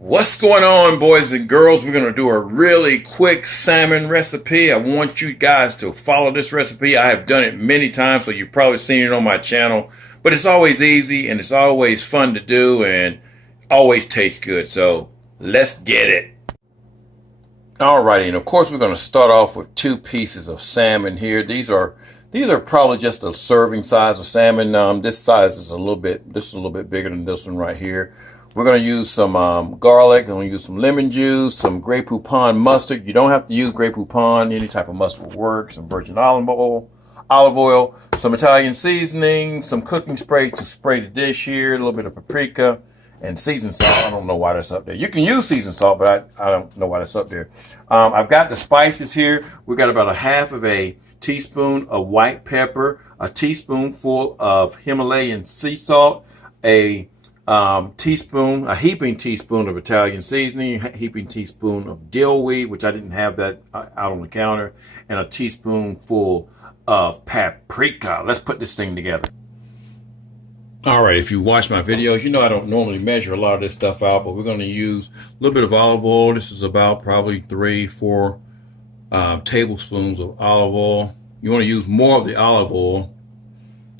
What's going on, boys and girls? We're going to do a really quick salmon recipe. I want you guys to follow this recipe. I have done it many times, so you've probably seen it on my channel. But it's always easy and it's always fun to do and always tastes good. So let's get it. Alrighty, and of course we're going to start off with 2 pieces of salmon here. These are probably just a serving size of salmon. This size is a little bit bigger than this one right here. We're going to use some garlic. I'm going to use some lemon juice, some Grey Poupon mustard. You don't have to use Grey Poupon. Any type of mustard will work. Some virgin olive oil, some Italian seasoning, some cooking spray to spray the dish here, a little bit of paprika, and seasoned salt. I don't know why that's up there. You can use seasoned salt, but I don't know why that's up there. I've got the spices here. We've got about a half of a teaspoon of white pepper, a teaspoonful of Himalayan sea salt, a heaping teaspoon of Italian seasoning, a heaping teaspoon of dill weed, which I didn't have that out on the counter, and a teaspoonful of paprika. Let's put this thing together. All right, if you watch my videos, you know I don't normally measure a lot of this stuff out, but we're going to use a little bit of olive oil. This is about probably 3-4 tablespoons of olive oil. You want to use more of the olive oil.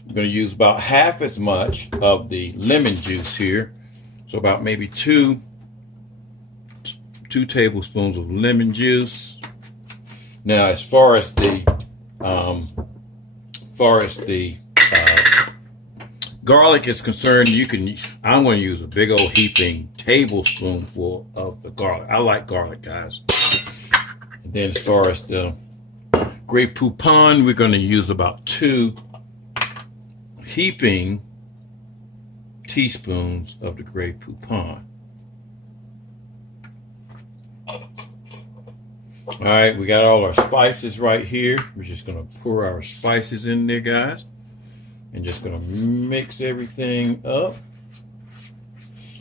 I'm going to use about half as much of the lemon juice here. So about maybe two tablespoons of lemon juice. Now, as far as the garlic is concerned, I'm going to use a big old heaping tablespoonful of the garlic. I like garlic, guys. And then as far as the Grey Poupon, we're going to use about 2 heaping teaspoons of the Grey Poupon. All right, we got all our spices right here. We're just going to pour our spices in there, guys, and just going to mix everything up.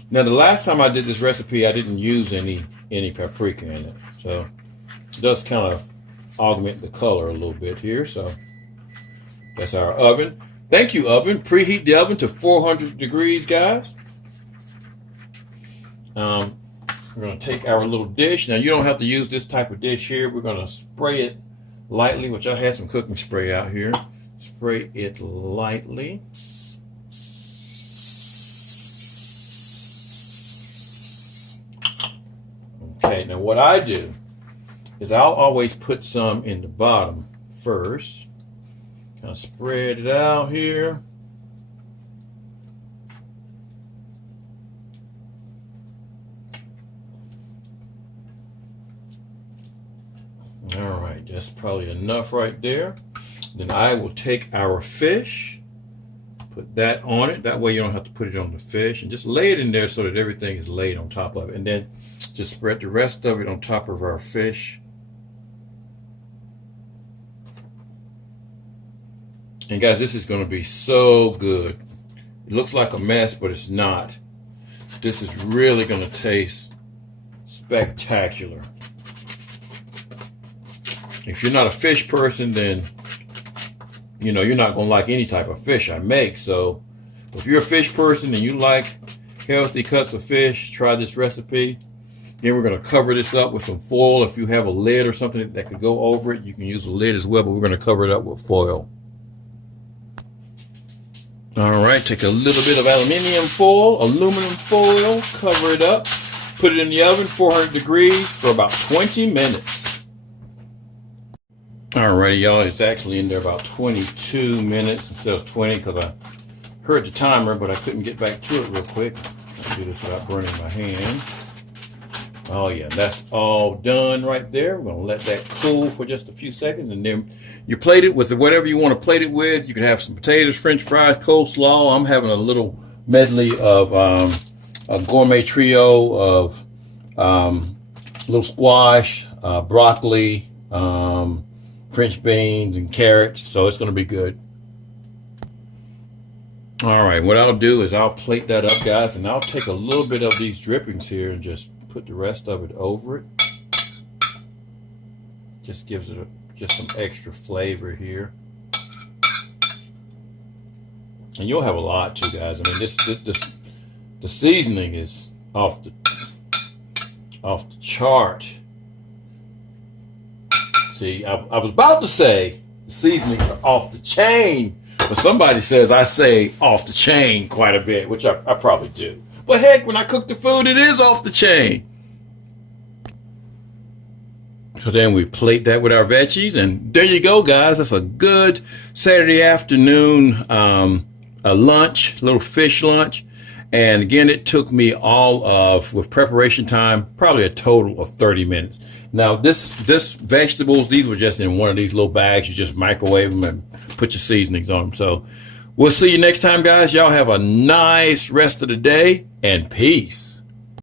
Now, the last time I did this recipe, I didn't use any paprika in it, so it does kind of augment the color a little bit here. So that's our oven. Thank you, oven. Preheat the oven to 400 degrees, guys. We're going to take our little dish. Now, you don't have to use this type of dish here. We're going to spray it lightly, which I had some cooking spray out here. Spray it lightly. Okay, now what I do is I'll always put some in the bottom first. Kind of spread it out here. All right, that's probably enough right there. Then I will take our fish, put that on it. That way you don't have to put it on the fish, and just lay it in there so that everything is laid on top of it. And then just spread the rest of it on top of our fish. And guys, this is going to be so good. It looks like a mess, but it's not. This is really going to taste spectacular. If you're not a fish person, then you know you're not going to like any type of fish I make. So if you're a fish person and you like healthy cuts of fish, try this recipe. Then we're going to cover this up with some foil. If you have a lid or something that could go over it, you can use a lid as well, but we're going to cover it up with foil. All right, take a little bit of aluminum foil, cover it up, put it in the oven, 400 degrees for about 20 minutes. All righty, y'all, it's actually in there about 22 minutes instead of 20 because I heard the timer, but I couldn't get back to it real quick. I'll do this without burning my hand. Oh yeah, that's all done right there. We're gonna let that cool for just a few seconds, and then you plate it with whatever you want to plate it with. You can have some potatoes, French fries, coleslaw. I'm having a little medley of a gourmet trio of little squash, broccoli, French beans, and carrots. So it's gonna be good. All right, what I'll do is I'll plate that up, guys, and I'll take a little bit of these drippings here and just put the rest of it over it. Just gives it just some extra flavor here. And you'll have a lot too, guys. I mean, the seasoning is off Off the chart. See, I was about to say the seasonings are off the chain, but somebody says I say off the chain quite a bit, which I probably do. But heck, when I cook the food, it is off the chain. So then we plate that with our veggies, and there you go, guys. That's a good Saturday afternoon a lunch, a little fish lunch. And again, it took me with preparation time, probably a total of 30 minutes. Now, this vegetables, these were just in one of these little bags. You just microwave them and put your seasonings on them. So we'll see you next time, guys. Y'all have a nice rest of the day, and peace.